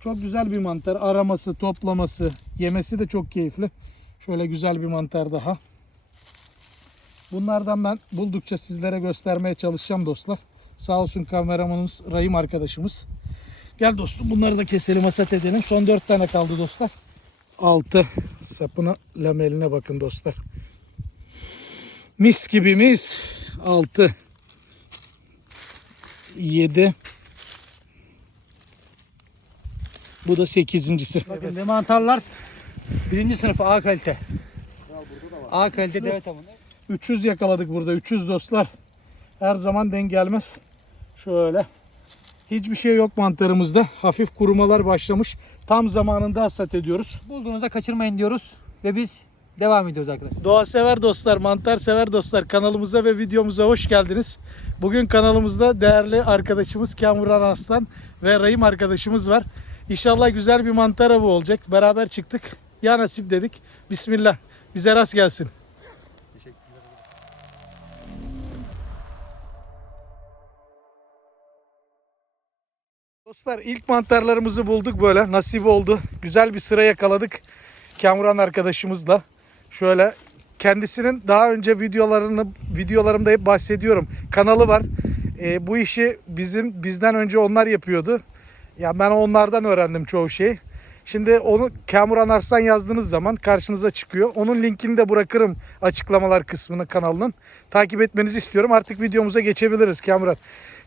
Çok güzel bir mantar. Araması, toplaması, yemesi de çok keyifli. Şöyle güzel bir mantar daha. Bunlardan ben buldukça sizlere göstermeye çalışacağım dostlar. Sağ olsun kameramanımız Rahim arkadaşımız. Gel dostum bunları da keselim hasat edelim. Son 4 tane kaldı dostlar. 6 sapına lameline bakın dostlar. Mis gibi mis. 6 7 Bu da sekizincisi. Bakın bu mantarlar birinci sınıf A kalite. A kalite deve tabanı. 300 yakaladık burada. 300 dostlar. Her zaman denk gelmez. Şöyle. Hiçbir şey yok mantarımızda. Hafif kurumalar başlamış. Tam zamanında hasat ediyoruz. Bulduğunuzda kaçırmayın diyoruz ve biz devam ediyoruz arkadaşlar. Doğa sever dostlar, mantar sever dostlar kanalımıza ve videomuza hoş geldiniz. Bugün kanalımızda değerli arkadaşımız Kamuran Aslan ve Rahim arkadaşımız var. İnşallah güzel bir mantar avı olacak. Beraber çıktık. Ya nasip dedik. Bismillah. Bize rast gelsin. Dostlar ilk mantarlarımızı bulduk böyle. Nasip oldu. Güzel bir sıra yakaladık. Kamuran arkadaşımızla. Şöyle kendisinin daha önce videolarını videolarımda hep bahsediyorum. Kanalı var. Ee, bu işi bizim bizden önce onlar yapıyordu. Ya ben onlardan öğrendim çoğu şeyi. Şimdi onu Kamuran Arslan yazdığınız zaman karşınıza çıkıyor. Onun linkini de bırakırım açıklamalar kısmını kanalının. Takip etmenizi istiyorum. Artık videomuza geçebiliriz Kamuran.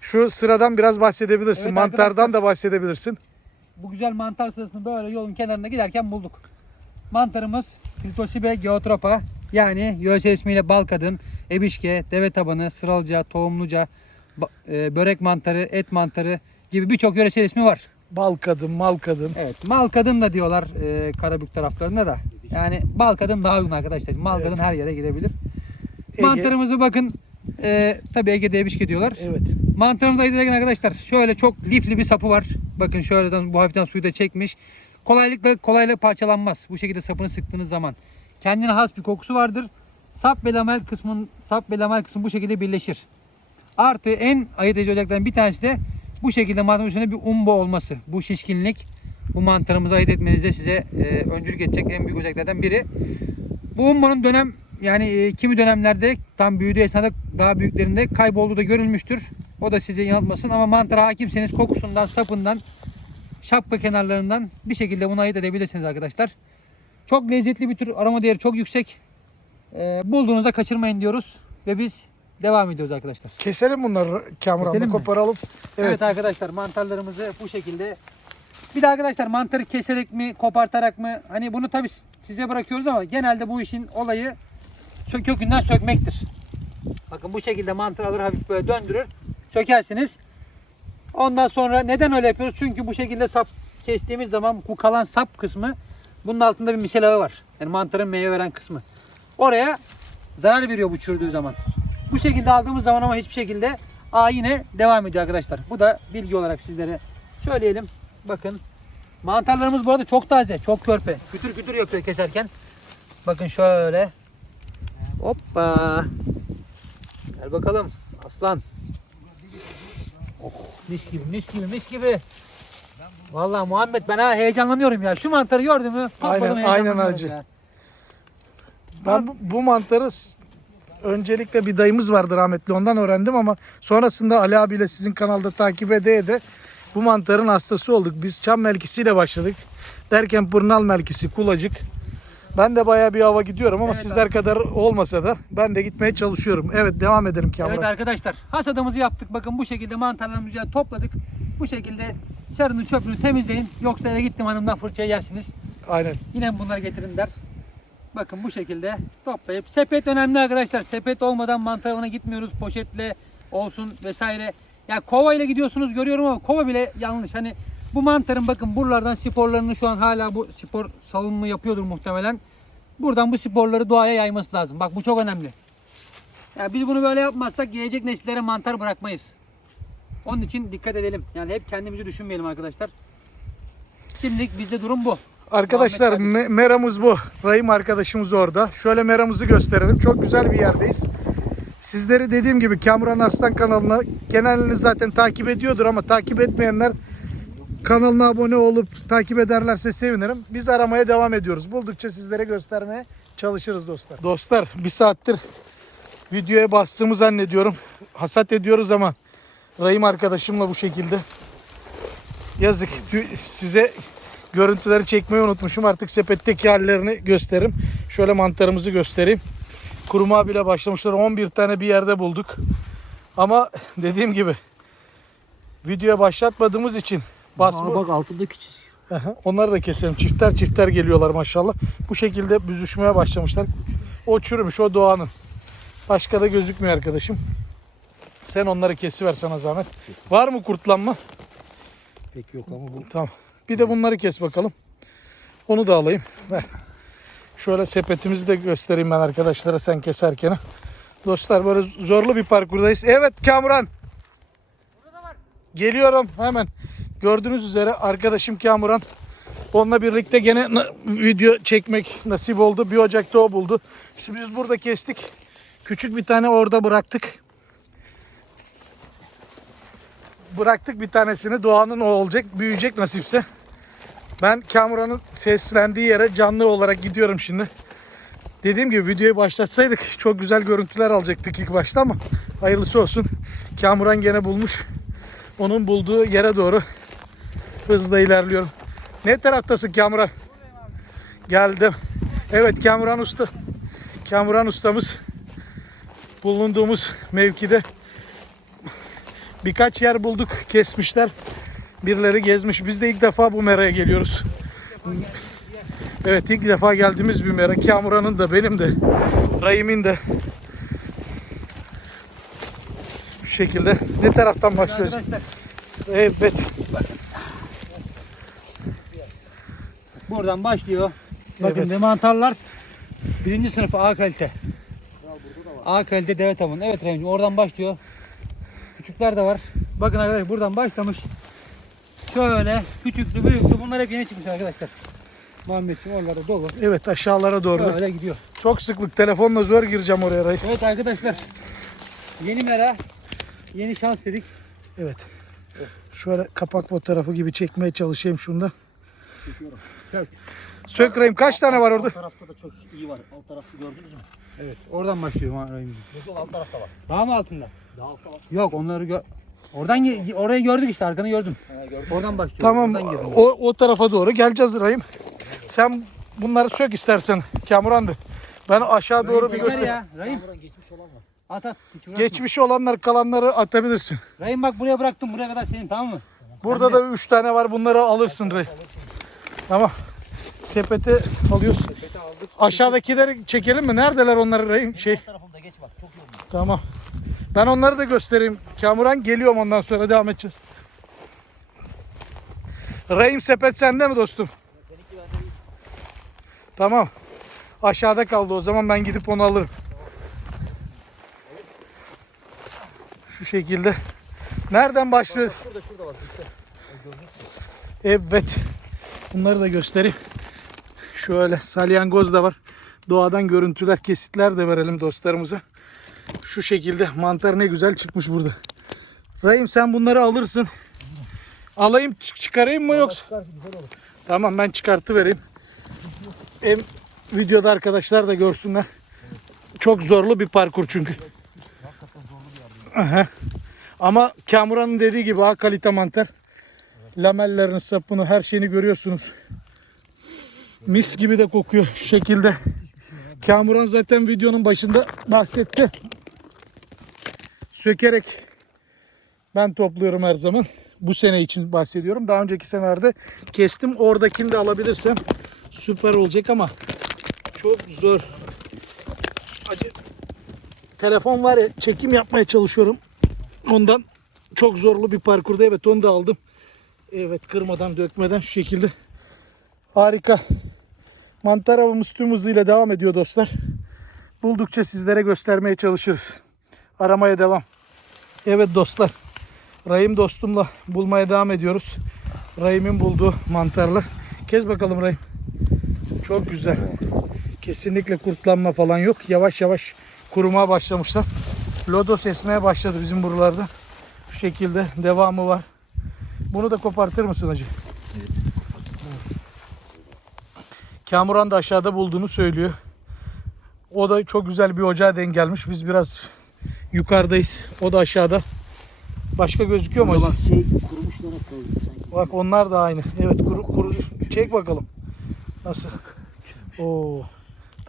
Şu sıradan biraz bahsedebilirsin. Evet Mantardan da bahsedebilirsin. Bu güzel mantar sırasını böyle yolun kenarında giderken bulduk. Mantarımız Filtosibe geotropa yani yöresel ismiyle bal kadın, ebişke, deve tabanı, sıralıca, tohumluca, e, börek mantarı, et mantarı gibi birçok yöresel ismi var. Bal kadın, mal kadın. Evet mal kadın da diyorlar e, Karabük taraflarında da. Yani bal kadın daha uygun arkadaşlar. Mal kadın her yere gidebilir. Ege. Mantarımızı bakın e, tabii Ege'de ebişke diyorlar. Evet. Mantarımıza giderken arkadaşlar şöyle çok lifli bir sapı var. Bakın şöyleden bu hafiften suyu da çekmiş. Kolaylıkla kolayla parçalanmaz. Bu şekilde sapını sıktığınız zaman. Kendine has bir kokusu vardır. Sap ve lamel kısmın sap ve lamel kısmı bu şekilde birleşir. Artı en ayırt edici özelliklerden bir tanesi de bu şekilde mantarın üstünde bir umbo olması. Bu şişkinlik bu mantarımızı ayırt etmenizde size e, öncülük edecek en büyük özelliklerden biri. Bu umbonun dönem yani e, kimi dönemlerde tam büyüdüğü esnada daha büyüklerinde kaybolduğu da görülmüştür. O da sizi yanıltmasın ama mantara hakimseniz kokusundan, sapından, şapka kenarlarından bir şekilde bunu ayırt edebilirsiniz arkadaşlar. Çok lezzetli bir tür, aroma değeri çok yüksek. E, bulduğunuzda kaçırmayın diyoruz ve biz devam ediyoruz arkadaşlar. Keselim bunları Kamuran'la koparalım. Evet. Evet. arkadaşlar mantarlarımızı bu şekilde bir de arkadaşlar mantarı keserek mi kopartarak mı hani bunu tabi size bırakıyoruz ama genelde bu işin olayı kökünden sökmektir. Bakın bu şekilde mantar alır hafif böyle döndürür sökersiniz. Ondan sonra neden öyle yapıyoruz? Çünkü bu şekilde sap kestiğimiz zaman bu kalan sap kısmı bunun altında bir misel ağı var. Yani mantarın meyve veren kısmı. Oraya zarar veriyor bu çürüdüğü zaman. Bu şekilde aldığımız zaman ama hiçbir şekilde ağ yine devam ediyor arkadaşlar. Bu da bilgi olarak sizlere söyleyelim. Bakın mantarlarımız bu arada çok taze, çok körpe. Kütür kütür yapıyor keserken. Bakın şöyle. Hoppa. Gel bakalım aslan. Oh, mis gibi, mis gibi, mis gibi. Vallahi Muhammed ben ha heyecanlanıyorum ya. Şu mantarı gördüm mü? patladım, Aynen, aynen hacı. ya. Ben bu, bu mantarı öncelikle bir dayımız vardı rahmetli ondan öğrendim ama sonrasında Ali abiyle sizin kanalda takip ede ede bu mantarın hastası olduk. Biz çam melkisiyle başladık. Derken pırnal melkisi, kulacık. Ben de bayağı bir hava gidiyorum ama Evet sizler abi. kadar olmasa da ben de gitmeye çalışıyorum. Evet devam edelim Kamuran. Evet arkadaşlar hasadımızı yaptık. Bakın bu şekilde mantarlarımızı topladık. Bu şekilde çarının çöpünü temizleyin. Yoksa eve gittim hanımdan fırçayı yersiniz. Aynen. Yine bunları getirin der. Bakın bu şekilde toplayıp sepet önemli arkadaşlar. Sepet olmadan mantar avına gitmiyoruz. Poşetle olsun vesaire. Ya kova ile gidiyorsunuz görüyorum ama kova bile yanlış. Hani bu mantarın bakın buralardan sporlarını şu an hala bu spor savunma yapıyordur muhtemelen. Buradan bu sporları doğaya yayması lazım. Bak bu çok önemli. Ya biz bunu böyle yapmazsak gelecek nesillere mantar bırakmayız. Onun için dikkat edelim. Yani hep kendimizi düşünmeyelim arkadaşlar. Şimdilik bizde durum bu. Arkadaşlar me- meramız bu. Rahim arkadaşımız orada. Şöyle meramızı gösterelim. Çok güzel bir yerdeyiz. Sizleri dediğim gibi Kamuran Arslan kanalını geneliniz zaten takip ediyordur ama takip etmeyenler kanalına abone olup takip ederlerse sevinirim. Biz aramaya devam ediyoruz. Buldukça sizlere göstermeye çalışırız dostlar. Dostlar bir saattir videoya bastığımı zannediyorum. Hasat ediyoruz ama Rahim arkadaşımla bu şekilde. Yazık. Size görüntüleri çekmeyi unutmuşum. Artık sepetteki hallerini gösteririm. Şöyle mantarımızı göstereyim. Kuruma bile başlamışlar. 11 tane bir yerde bulduk. Ama dediğim gibi videoya başlatmadığımız için basma. bak altında küçük. Onları da keselim. Çifter çifter geliyorlar maşallah. Bu şekilde büzüşmeye başlamışlar. O çürümüş, o doğanın. Başka da gözükmüyor arkadaşım. Sen onları kesiver sana zahmet. Var mı kurtlanma? Pek yok ama bu. Tamam. Bir de bunları kes bakalım. Onu da alayım. Ver. Şöyle sepetimizi de göstereyim ben arkadaşlara sen keserken. Dostlar böyle zorlu bir parkurdayız. Evet Kamuran. Geliyorum hemen. Gördüğünüz üzere arkadaşım Kamuran. Onunla birlikte gene video çekmek nasip oldu. Bir Ocak'ta o buldu. Şimdi biz burada kestik. Küçük bir tane orada bıraktık. Bıraktık bir tanesini. Doğanın o olacak. Büyüyecek nasipse. Ben Kamuran'ın seslendiği yere canlı olarak gidiyorum şimdi. Dediğim gibi videoyu başlatsaydık çok güzel görüntüler alacaktık ilk başta ama hayırlısı olsun. Kamuran gene bulmuş. Onun bulduğu yere doğru hızla ilerliyorum. Ne taraftasın Kamuran? Geldim. Evet Kamuran Usta. Kamuran ustamız bulunduğumuz mevkide birkaç yer bulduk. Kesmişler. Birileri gezmiş. Biz de ilk defa bu meraya geliyoruz. Evet ilk defa geldiğimiz bir mera. Kamuran'ın da benim de Rahim'in de bu şekilde. Ne taraftan başlıyoruz? Evet. buradan başlıyor. Bakın Evet. mantarlar. Birinci sınıf A kalite. A kalite deve tavuğun. Evet Remciğim oradan başlıyor. Küçükler de var. Bakın arkadaşlar buradan başlamış. Şöyle küçüklü büyüklü bunlar hep yeni çıkmış arkadaşlar. Muhammedciğim oralarda dolu. Evet aşağılara doğru. Böyle gidiyor. Çok sıklık telefonla zor gireceğim oraya. Rahim. Evet arkadaşlar. Yeni mera. Yeni şans dedik. Evet. Şöyle kapak fotoğrafı gibi çekmeye çalışayım şunda. Çök. Sök Rahim kaç tane var orada? Alt tarafta da çok iyi var. Alt tarafı gördünüz mü? Evet. Oradan başlıyor. Yok yok alt tarafta var. Daha mı altında? Daha altta var. Yok onları gör. Oradan ge- orayı gördük işte arkanı gördüm. Ha, gördüm. Oradan başlıyor. Tamam Oradan girdim. o, o tarafa doğru geleceğiz Rahim. Sen bunları sök istersen Kamuran'dı. Ben aşağı doğru bir Yeter göster. ya. Rahim Buradan geçmiş olan var. at at. Hiç uğraşma. Geçmiş olanlar kalanları atabilirsin. Rahim bak buraya bıraktım. Buraya kadar senin tamam mı? Burada da 3 tane var. Bunları alırsın Rahim. Tamam. Sepeti alıyoruz. Aşağıdakileri çekelim mi? Neredeler onları Rahim? Şey. Geç bak. Çok yoğun. Tamam. Ben onları da göstereyim. Kamuran geliyorum ondan sonra devam edeceğiz. Rahim sepet sende mi dostum? Tamam. Aşağıda kaldı o zaman ben gidip onu alırım. Şu şekilde. Nereden başlıyor? Şurada şurada var. Işte. Evet. Bunları da göstereyim. Şöyle salyangoz da var. Doğadan görüntüler, kesitler de verelim dostlarımıza. Şu şekilde mantar ne güzel çıkmış burada. Rahim sen bunları alırsın. Alayım çık- çıkarayım mı yoksa? Çıkar. Tamam ben çıkarttı vereyim. Hem videoda arkadaşlar da görsünler. Çok zorlu bir parkur çünkü. Aha. Ama Kamuran'ın dediği gibi A kalite mantar. Lamellerini, sapını, her şeyini görüyorsunuz. Mis gibi de kokuyor şu şekilde. Kamuran zaten videonun başında bahsetti. Sökerek ben topluyorum her zaman. Bu sene için bahsediyorum. Daha önceki senelerde kestim. Oradakini de alabilirsem süper olacak ama çok zor. Acı telefon var ya çekim yapmaya çalışıyorum. Ondan çok zorlu bir parkurda evet onu da aldım. Evet kırmadan dökmeden şu şekilde. Harika. Mantar avımız tüm hızıyla devam ediyor dostlar. Buldukça sizlere göstermeye çalışırız. Aramaya devam. Evet dostlar. Rahim dostumla bulmaya devam ediyoruz. Rahim'in bulduğu mantarlar. Kes bakalım Rahim. Çok güzel. Kesinlikle kurtlanma falan yok. Yavaş yavaş kurumaya başlamışlar. Lodos esmeye başladı bizim buralarda. Bu şekilde devamı var. Bunu da kopartır mısın hacı? Evet. Kamuran da aşağıda bulduğunu söylüyor. O da çok güzel bir ocağa denk gelmiş. Biz biraz yukarıdayız. O da aşağıda. Başka gözüküyor mu? Bak şey sanki. Bak onlar da aynı. Evet kuru, kuru. Çek bakalım. Nasıl? Oo.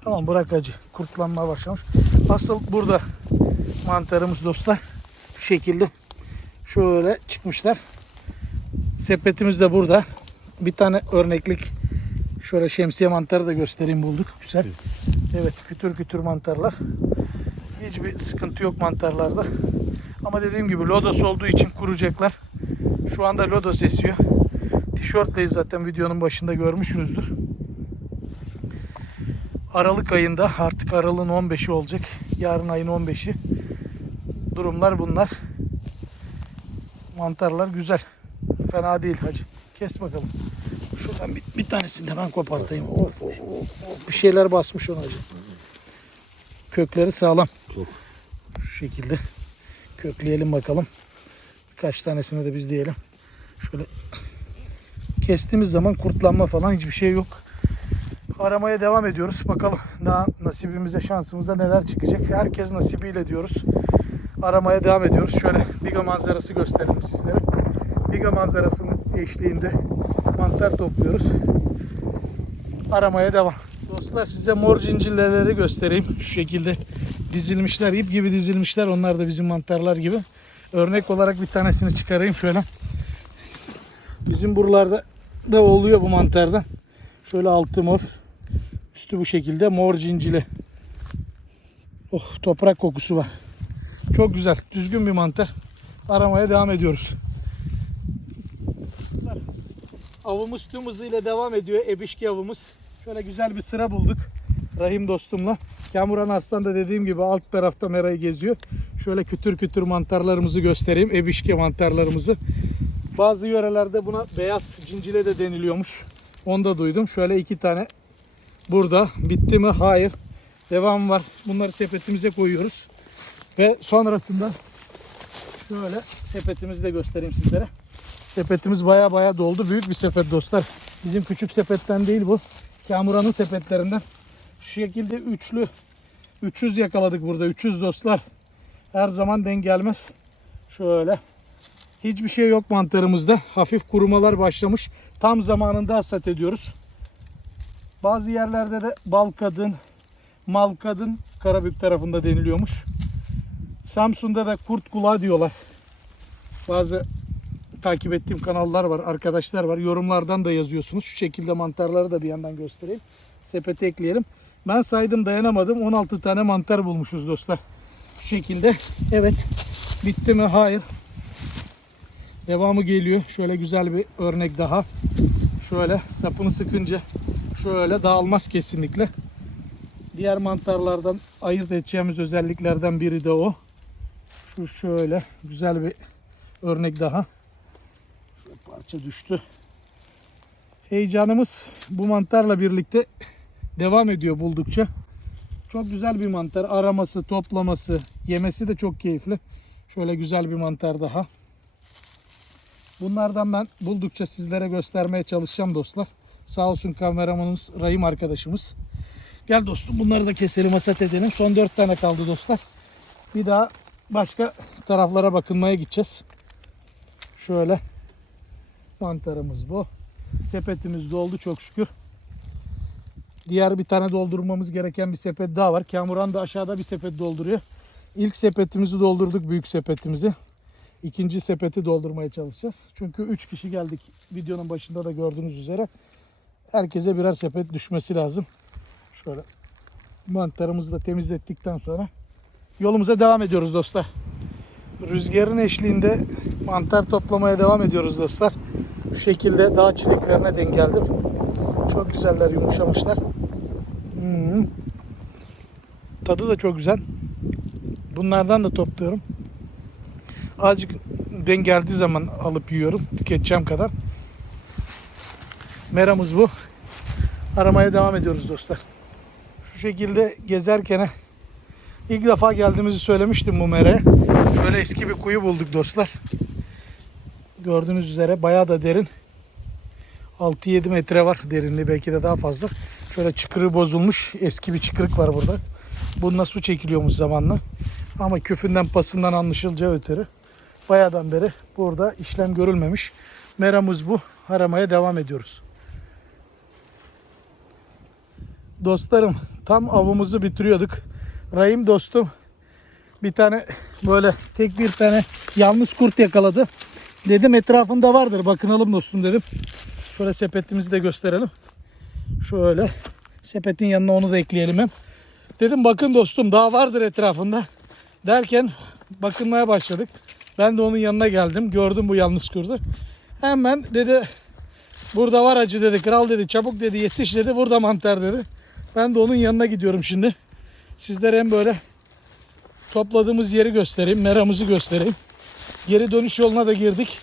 Tamam bırak acı. Kurtlanmaya başlamış. Asıl burada mantarımız dostlar. Şu şekilde. Şöyle çıkmışlar. Sepetimiz de burada. Bir tane örneklik şöyle şemsiye mantarı da göstereyim bulduk. Güzel. Evet kütür kütür mantarlar. Hiçbir sıkıntı yok mantarlarda. Ama dediğim gibi lodos olduğu için kuracaklar. Şu anda lodos esiyor. Tişörtleyiz zaten videonun başında görmüşsünüzdür. Aralık ayında artık Aralık'ın 15'i olacak. Yarın ayın 15'i. Durumlar bunlar. Mantarlar güzel. Fena değil hacı. Kes bakalım. Şuradan bir, bir tanesini de ben kopartayım. Of, of, of, of. Bir şeyler basmış ona hacı. Kökleri sağlam. Çok. Şu şekilde kökleyelim bakalım. Birkaç tanesini de biz diyelim. Şöyle kestiğimiz zaman kurtlanma falan hiçbir şey yok. Aramaya devam ediyoruz. Bakalım daha nasibimize, şansımıza neler çıkacak. Herkes nasibiyle diyoruz. Aramaya devam ediyoruz. Şöyle Biga manzarası gösterelim sizlere. Biga manzarasının eşliğinde mantar topluyoruz. Aramaya devam. Dostlar size mor cincilleleri göstereyim. Şu şekilde dizilmişler. ip gibi dizilmişler. Onlar da bizim mantarlar gibi. Örnek olarak bir tanesini çıkarayım şöyle. Bizim buralarda da oluyor bu mantardan. Şöyle altı mor. Üstü bu şekilde mor cincili. Oh toprak kokusu var. Çok güzel. Düzgün bir mantar. Aramaya devam ediyoruz. Avımız tüm hızıyla devam ediyor. Ebişki avımız. Şöyle güzel bir sıra bulduk. Rahim dostumla. Kamuran Arslan da dediğim gibi alt tarafta merayı geziyor. Şöyle kütür kütür mantarlarımızı göstereyim. Ebişke mantarlarımızı. Bazı yörelerde buna beyaz cincile de deniliyormuş. Onu da duydum. Şöyle iki tane burada. Bitti mi? Hayır. Devam var. Bunları sepetimize koyuyoruz. Ve sonrasında şöyle sepetimizi de göstereyim sizlere. Sepetimiz baya baya doldu. Büyük bir sepet dostlar. Bizim küçük sepetten değil bu. Kamuran'ın sepetlerinden. Şu şekilde üçlü 300 yakaladık burada. 300 dostlar. Her zaman denk gelmez. Şöyle. Hiçbir şey yok mantarımızda. Hafif kurumalar başlamış. Tam zamanında hasat ediyoruz. Bazı yerlerde de bal kadın, mal kadın Karabük tarafında deniliyormuş. Samsun'da da kurt kulağı diyorlar. Bazı takip ettiğim kanallar var, arkadaşlar var. Yorumlardan da yazıyorsunuz. Şu şekilde mantarları da bir yandan göstereyim. Sepete ekleyelim. Ben saydım dayanamadım. 16 tane mantar bulmuşuz dostlar. Şu şekilde. Evet. Bitti mi? Hayır. Devamı geliyor. Şöyle güzel bir örnek daha. Şöyle sapını sıkınca şöyle dağılmaz kesinlikle. Diğer mantarlardan ayırt edeceğimiz özelliklerden biri de o. Şu şöyle güzel bir örnek daha. Şu parça düştü. Heyecanımız bu mantarla birlikte devam ediyor buldukça. Çok güzel bir mantar. Araması, toplaması, yemesi de çok keyifli. Şöyle güzel bir mantar daha. Bunlardan ben buldukça sizlere göstermeye çalışacağım dostlar. Sağ olsun kameramanımız Rahim arkadaşımız. Gel dostum bunları da keselim hasat edelim. Son 4 tane kaldı dostlar. Bir daha başka taraflara bakınmaya gideceğiz. Şöyle mantarımız bu. Sepetimiz doldu çok şükür. Diğer bir tane doldurmamız gereken bir sepet daha var. Kamuran da aşağıda bir sepet dolduruyor. İlk sepetimizi doldurduk büyük sepetimizi. İkinci sepeti doldurmaya çalışacağız. Çünkü 3 kişi geldik. Videonun başında da gördüğünüz üzere. Herkese birer sepet düşmesi lazım. Şöyle mantarımızı da temizlettikten sonra yolumuza devam ediyoruz dostlar. Rüzgarın eşliğinde mantar toplamaya devam ediyoruz dostlar. Bu şekilde dağ çileklerine denk geldim. Çok güzeller, yumuşamışlar. Hmm. Tadı da çok güzel. Bunlardan da topluyorum. Azıcık denk geldiği zaman alıp yiyorum. Tüketeceğim kadar. Meramız bu. Aramaya devam ediyoruz dostlar. Şu şekilde gezerken ilk defa geldiğimizi söylemiştim bu meraya. Şöyle eski bir kuyu bulduk dostlar. Gördüğünüz üzere bayağı da derin. 6-7 metre var derinliği belki de daha fazla. Şöyle çıkırı bozulmuş. Eski bir çıkırık var burada. Bununla su çekiliyormuş zamanla. Ama küfünden pasından anlaşılacağı ötürü bayağıdan beri burada işlem görülmemiş. Meramız bu. Aramaya devam ediyoruz. Dostlarım tam avımızı bitiriyorduk. Rahim dostum bir tane böyle tek bir tane yalnız kurt yakaladı. Dedim etrafında vardır bakınalım dostum dedim. Şöyle sepetimizi de gösterelim. Şöyle sepetin yanına onu da ekleyelim hem. Dedim bakın dostum daha vardır etrafında. Derken bakınmaya başladık. Ben de onun yanına geldim. Gördüm bu yalnız kurdu. Hemen dedi burada var acı dedi. Kral dedi çabuk dedi yetiş dedi. Burada mantar dedi. Ben de onun yanına gidiyorum şimdi. Sizlere hem böyle topladığımız yeri göstereyim. Meramızı göstereyim. Geri dönüş yoluna da girdik.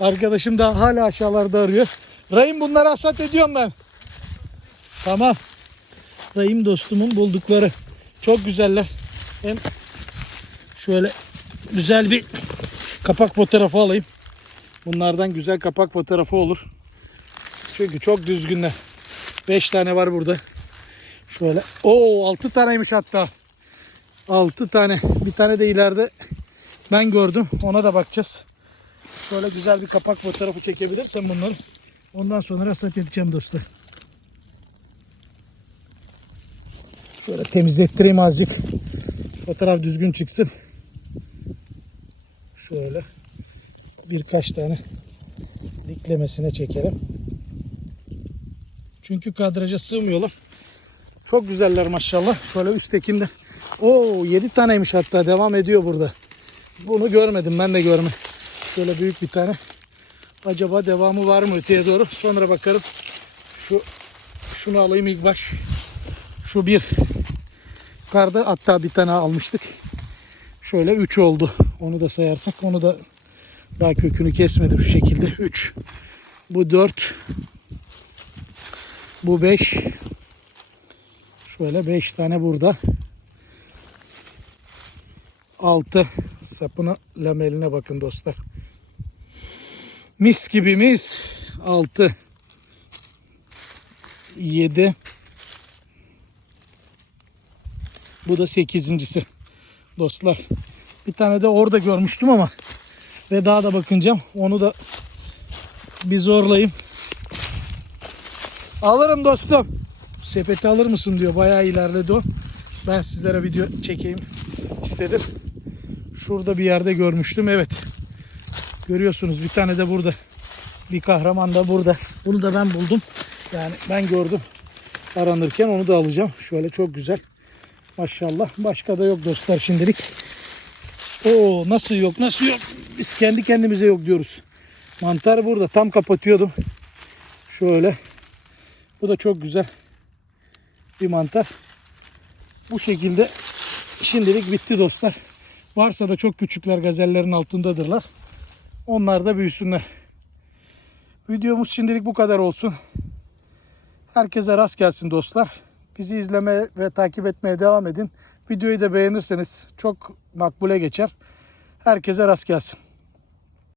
Arkadaşım da hala aşağılarda arıyor. Rahim bunları hasat ediyorum ben. Tamam. Rahim dostumun buldukları. Çok güzeller. Hem şöyle güzel bir kapak fotoğrafı alayım. Bunlardan güzel kapak fotoğrafı olur. Çünkü çok düzgünler. 5 tane var burada. Şöyle. Oo 6 taneymiş hatta. 6 tane. Bir tane de ileride ben gördüm. Ona da bakacağız. Şöyle güzel bir kapak fotoğrafı çekebilirsem bunları. Ondan sonra hasat edeceğim dostlar. Şöyle temizlettireyim azıcık. Fotoğraf düzgün çıksın. Şöyle birkaç tane diklemesine çekelim. Çünkü kadraja sığmıyorlar. Çok güzeller maşallah. Şöyle üsttekinde. Oo 7 taneymiş hatta devam ediyor burada. Bunu görmedim ben de görme. Şöyle büyük bir tane. Acaba devamı var mı öteye doğru? Sonra bakarım. Şu şunu alayım ilk baş. Şu bir. Yukarıda hatta bir tane almıştık. Şöyle 3 oldu. Onu da sayarsak onu da daha kökünü kesmedi şu şekilde. 3. Bu 4. Bu 5. Şöyle 5 tane burada. 6 sapına lameline bakın dostlar. Mis gibi mis. 6 7 Bu da sekizincisi. Dostlar. Bir tane de orada görmüştüm ama ve daha da bakınacağım. Onu da bir zorlayayım. Alırım dostum. Sepeti alır mısın diyor. Bayağı ilerledi o. Ben sizlere video çekeyim istedim. Şurada bir yerde görmüştüm. Evet. Görüyorsunuz bir tane de burada. Bir kahraman da burada. Bunu da ben buldum. Yani ben gördüm. Aranırken onu da alacağım. Şöyle çok güzel. Maşallah. Başka da yok dostlar şimdilik. Oo nasıl yok nasıl yok. Biz kendi kendimize yok diyoruz. Mantar burada. Tam kapatıyordum. Şöyle. Bu da çok güzel bir mantar. Bu şekilde şimdilik bitti dostlar. Varsa da çok küçükler gazellerin altındadırlar. Onlar da büyüsünler. Videomuz şimdilik bu kadar olsun. Herkese rast gelsin dostlar. Bizi izlemeye ve takip etmeye devam edin. Videoyu da beğenirseniz çok makbule geçer. Herkese rast gelsin.